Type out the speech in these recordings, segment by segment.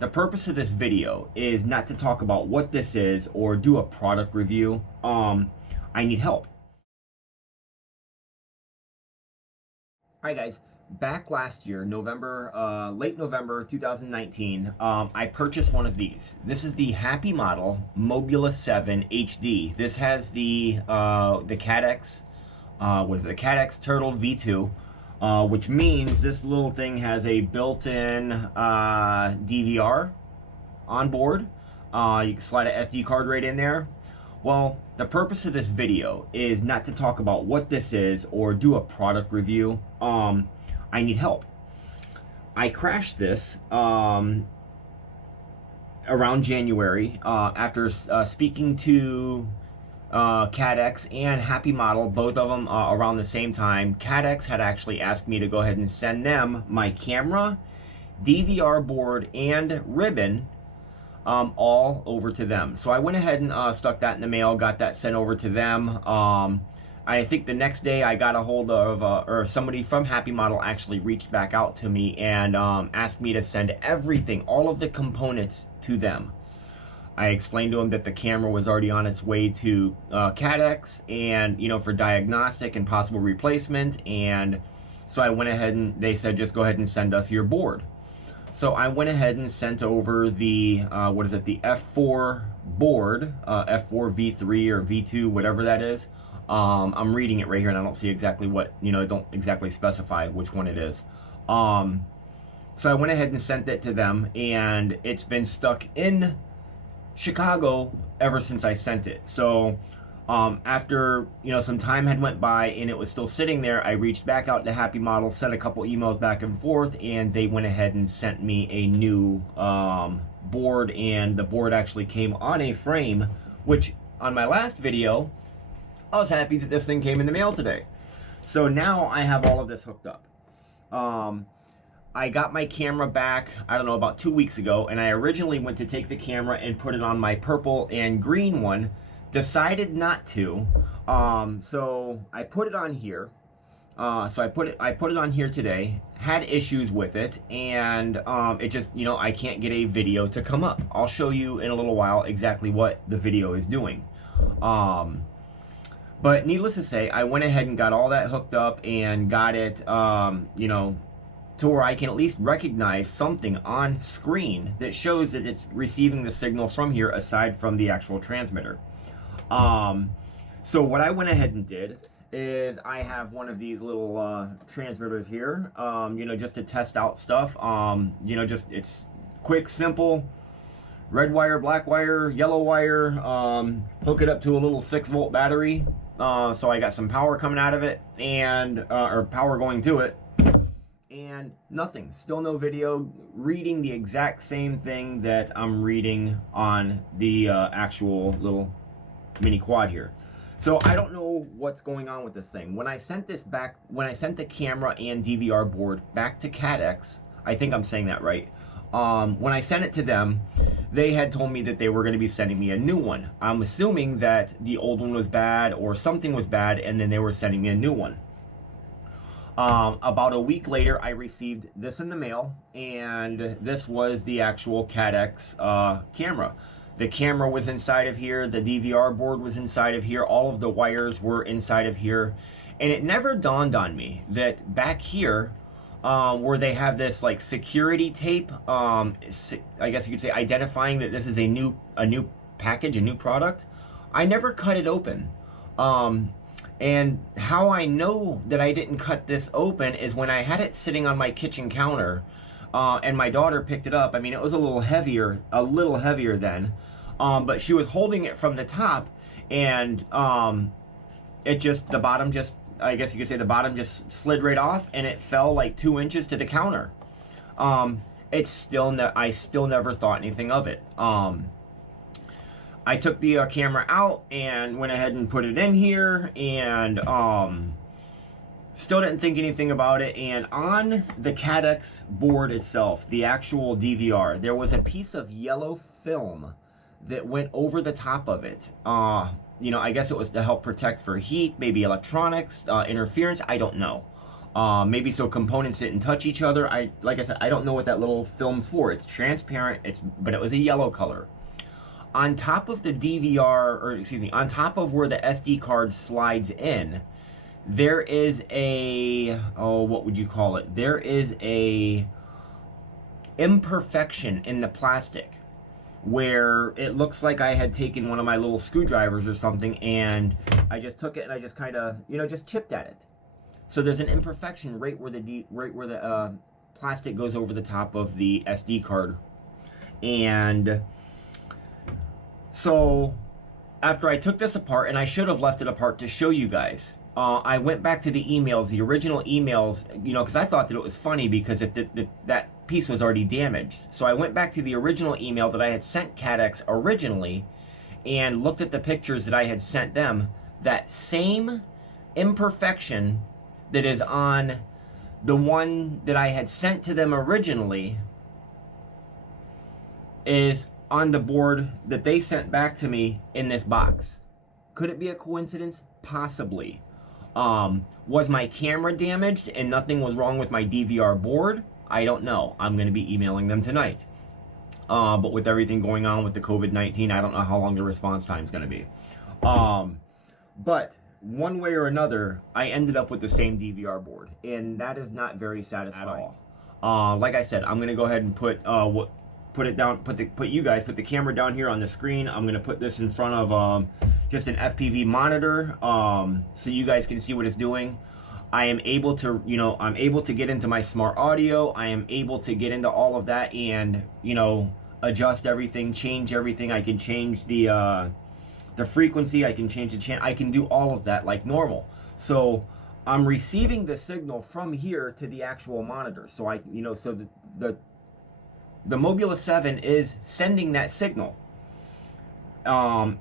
The purpose of this video is not to talk about what this is or do a product review. I need help. Alright guys, back last year, late November 2019, I purchased one of these. This is the Happy Model Mobula 7 HD. This has the Caddx, the Caddx Turtle V2. Which means this little thing has a built-in DVR on board. You can slide an SD card right in there. Well, the purpose of this video is not to talk about what this is or do a product review. I need help. I crashed this around January after speaking to Caddx and Happy Model, both of them around the same time. Caddx had actually asked me to go ahead and send them my camera, DVR board, and ribbon all over to them. So I went ahead and stuck that in the mail, got that sent over to them. I think the next day I got a hold of, or somebody from Happy Model actually reached back out to me and asked me to send everything, all of the components to them. I explained to him that the camera was already on its way to Caddx and, for diagnostic and possible replacement. And so I went ahead and they said, just go ahead and send us your board. So I went ahead and sent over the, the F4 board, F4 V3 or V2, whatever that is. I'm reading it right here and I don't see exactly what, I don't exactly specify which one it is. So I went ahead and sent it to them, and it's been stuck in Chicago ever since I sent it. So after some time had went by and it was still sitting there, I reached back out to Happy Model, sent a couple emails back and forth, and they went ahead and sent me a new board, and the board actually came on a frame, which on my last video I was happy that this thing came in the mail today. So now I have all of this hooked up. I got my camera back, I don't know, about 2 weeks ago, and I originally went to take the camera and put it on my purple and green one. Decided not to, so I put it on here. I put it on here today. Had issues with it, and it just, I can't get a video to come up. I'll show you in a little while exactly what the video is doing. But needless to say, I went ahead and got all that hooked up and got it, to where I can at least recognize something on screen that shows that it's receiving the signal from here aside from the actual transmitter. So what I went ahead and did is I have one of these little transmitters here, just to test out stuff. It's quick, simple, red wire, black wire, yellow wire, hook it up to a little 6-volt battery. So I got some power coming out of it, and or power going to it. And nothing, still no video, reading the exact same thing that I'm reading on the actual little mini quad here. So I don't know what's going on with this thing. When I sent this back, when I sent the camera and DVR board back to Caddx, I think I'm saying that right. When I sent it to them, they had told me that they were going to be sending me a new one. I'm assuming that the old one was bad or something was bad, and then they were sending me a new one. About a week later, I received this in the mail, and this was the actual Caddx camera. The camera was inside of here, the DVR board was inside of here, all of the wires were inside of here, and it never dawned on me that back here, where they have this like security tape, I guess you could say identifying that this is a new package, a new product, I never cut it open. And how I know that I didn't cut this open is when I had it sitting on my kitchen counter, and my daughter picked it up. I mean, it was a little heavier then, but she was holding it from the top, and the bottom just, I guess you could say the bottom just slid right off, and it fell like 2 inches to the counter. I still never thought anything of it. I took the camera out and went ahead and put it in here, and still didn't think anything about it. And on the Caddx board itself, the actual DVR, there was a piece of yellow film that went over the top of it. I guess it was to help protect for heat, maybe electronics, interference, I don't know. Maybe so components didn't touch each other. Like I said, I don't know what that little film's for. It's transparent, but it was a yellow color. On top of the DVR, or excuse me, on top of where the SD card slides in, there is a, oh, what would you call it? There is a imperfection in the plastic where it looks like I had taken one of my little screwdrivers or something, and I just took it and I just kind of, just chipped at it. So there's an imperfection right where the plastic goes over the top of the SD card. And so after I took this apart, and I should have left it apart to show you guys, I went back to the emails, the original emails, because I thought that it was funny because that piece was already damaged. So I went back to the original email that I had sent Caddx originally and looked at the pictures that I had sent them. That same imperfection that is on the one that I had sent to them originally is on the board that they sent back to me in this box. Could it be a coincidence? Possibly. Was my camera damaged and nothing was wrong with my DVR board? I don't know. I'm going to be emailing them tonight. But with everything going on with the COVID-19, I don't know how long the response time is going to be. But one way or another, I ended up with the same DVR board, and that is not very satisfying at all. Like I said, I'm going to go ahead and put the camera down here on the screen. I'm going to put this in front of just an FPV monitor, so you guys can see what it's doing. I am able to, I'm able to get into my smart audio. I am able to get into all of that and, adjust everything, change everything. I can change the frequency. I can change the channel. I can do all of that like normal. So I'm receiving the signal from here to the actual monitor. So so the Mobula 7 is sending that signal.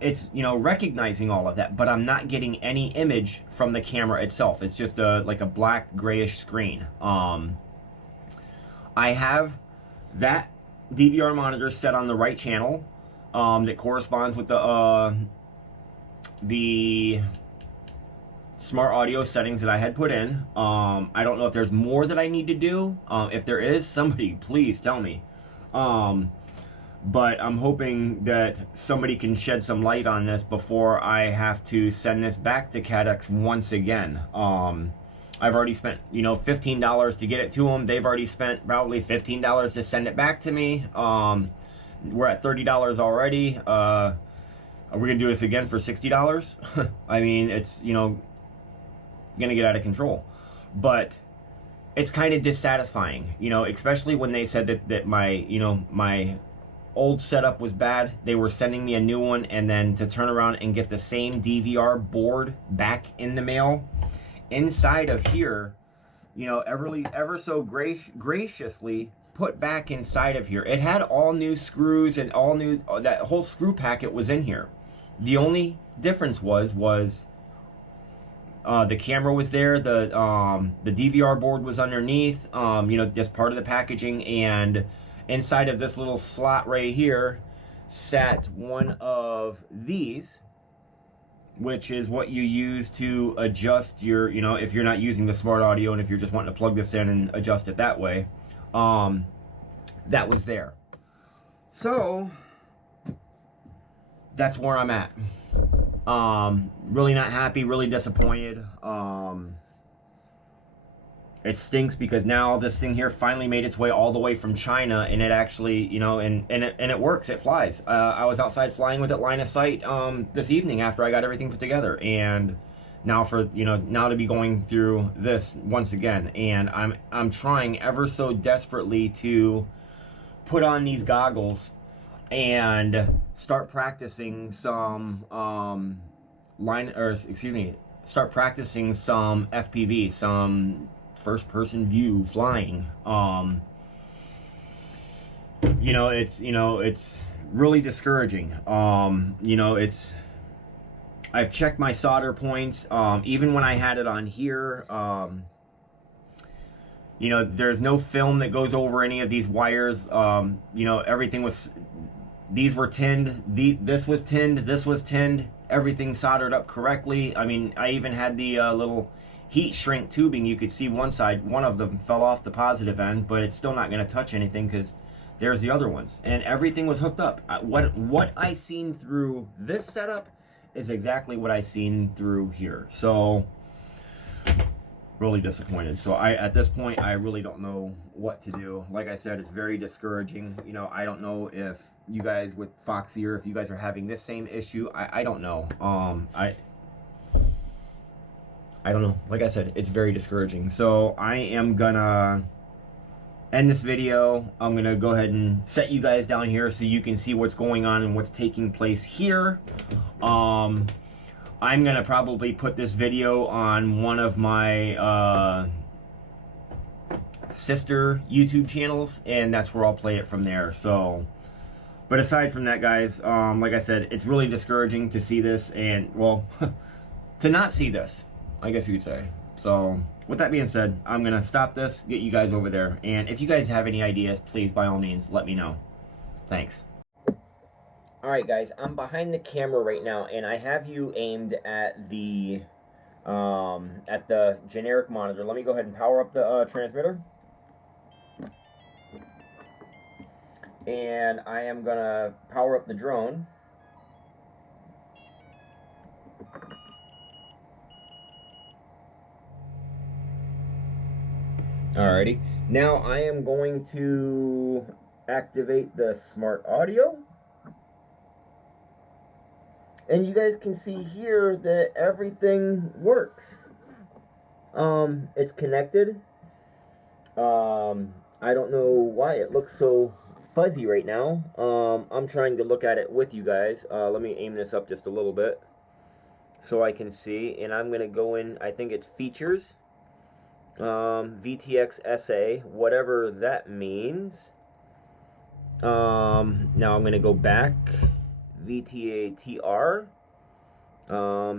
It's recognizing all of that, but I'm not getting any image from the camera itself. It's just like a black grayish screen. I have that DVR monitor set on the right channel that corresponds with the smart audio settings that I had put in. I don't know if there's more that I need to do. If there is, somebody please tell me. But I'm hoping that somebody can shed some light on this before I have to send this back to Caddx once again. I've already spent, $15 to get it to them. They've already spent probably $15 to send it back to me. We're at $30 already. Are we gonna do this again for $60? I mean, it's, gonna get out of control. But it's kind of dissatisfying, especially when they said that my, my old setup was bad. They were sending me a new one, and then to turn around and get the same DVR board back in the mail. Inside of here, ever so graciously put back inside of here. It had all new screws and all new, that whole screw packet was in here. The only difference was the camera was there, the DVR board was underneath, just part of the packaging, and inside of this little slot right here sat one of these, which is what you use to adjust your, if you're not using the smart audio and if you're just wanting to plug this in and adjust it that way. That was there. So that's where I'm at. Really not happy, really disappointed. It stinks because now this thing here finally made its way all the way from China, and it actually, and it works, it flies. I was outside flying with it line of sight this evening after I got everything put together, and now now to be going through this once again, and I'm trying ever so desperately to put on these goggles and start practicing some start practicing some FPV, some first-person view flying. It's really discouraging. I've checked my solder points. Even when I had it on here, there's no film that goes over any of these wires. Everything was, these were tinned, this was tinned, this was tinned, everything soldered up correctly. I mean, I even had the little heat shrink tubing, you could see one side, one of them fell off the positive end, but it's still not going to touch anything because there's the other ones, and everything was hooked up. What I seen through this setup is exactly what I seen through here. So really disappointed. So at this point, I really don't know what to do. Like I said, it's very discouraging. You know, I don't know if you guys with Foxy, or if you guys are having this same issue. I don't know. I don't know. Like I said, it's very discouraging. So I am gonna end this video. I'm gonna go ahead and set you guys down here so you can see what's going on and what's taking place here. I'm gonna probably put this video on one of my sister YouTube channels, and that's where I'll play it from there. So, but aside from that, guys, like I said, it's really discouraging to see this, and well, to not see this, I guess you could say. So with that being said, I'm gonna stop this, get you guys over there, and if you guys have any ideas, please by all means let me know. Thanks. Alright guys, I'm behind the camera right now, and I have you aimed at the generic monitor. Let me go ahead and power up the transmitter. And I am gonna power up the drone. Alrighty, now I am going to activate the smart audio. And you guys can see here that everything works. It's connected. I don't know why it looks so fuzzy right now. I'm trying to look at it with you guys. Let me aim this up just a little bit so I can see. And I'm going to go in, I think it's features. VTX SA, whatever that means. Now I'm going to go back. VTATR.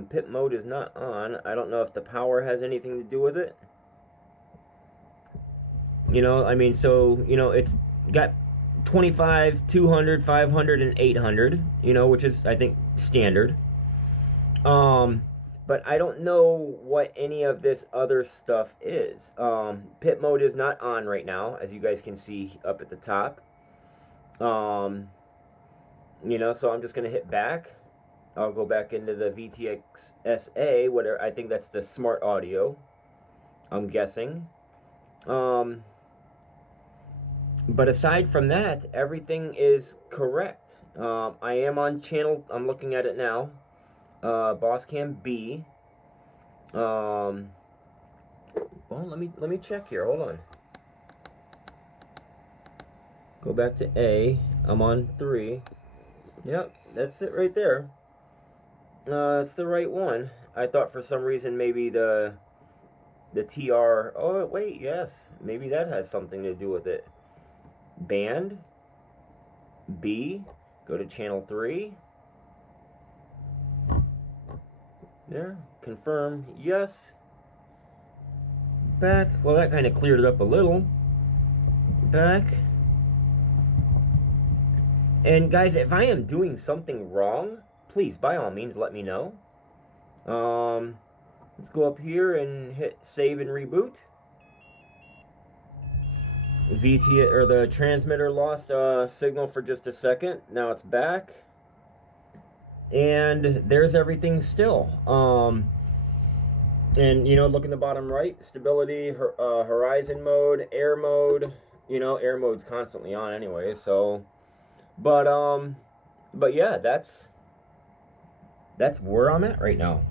Pit mode is not on. I don't know if the power has anything to do with it. You know, I mean, so, you know, it's got 25, 200, 500, and 800, you know, which is, I think, standard. But I don't know what any of this other stuff is. Pit mode is not on right now, as you guys can see up at the top. You know, so I'm just going to hit back. I'll go back into the VTX SA, whatever. I think that's the smart audio, I'm guessing. But aside from that, everything is correct. I am on channel, I'm looking at it now. Bosscam B. Well, let me check here. Hold on. Go back to A. I'm on 3. Yep, that's it right there. It's the right one. I thought for some reason maybe the TR. Oh wait, yes, maybe that has something to do with it. Band B. Go to channel 3. There, confirm, yes. Back, well that kind of cleared it up a little. Back. And guys, if I am doing something wrong, please, by all means, let me know. Let's go up here and hit save and reboot. The transmitter lost signal for just a second. Now it's back. And there's everything still. And, you know, look in the bottom right, stability, horizon mode, air mode. You know, air mode's constantly on anyway, so... But yeah, that's where I'm at right now.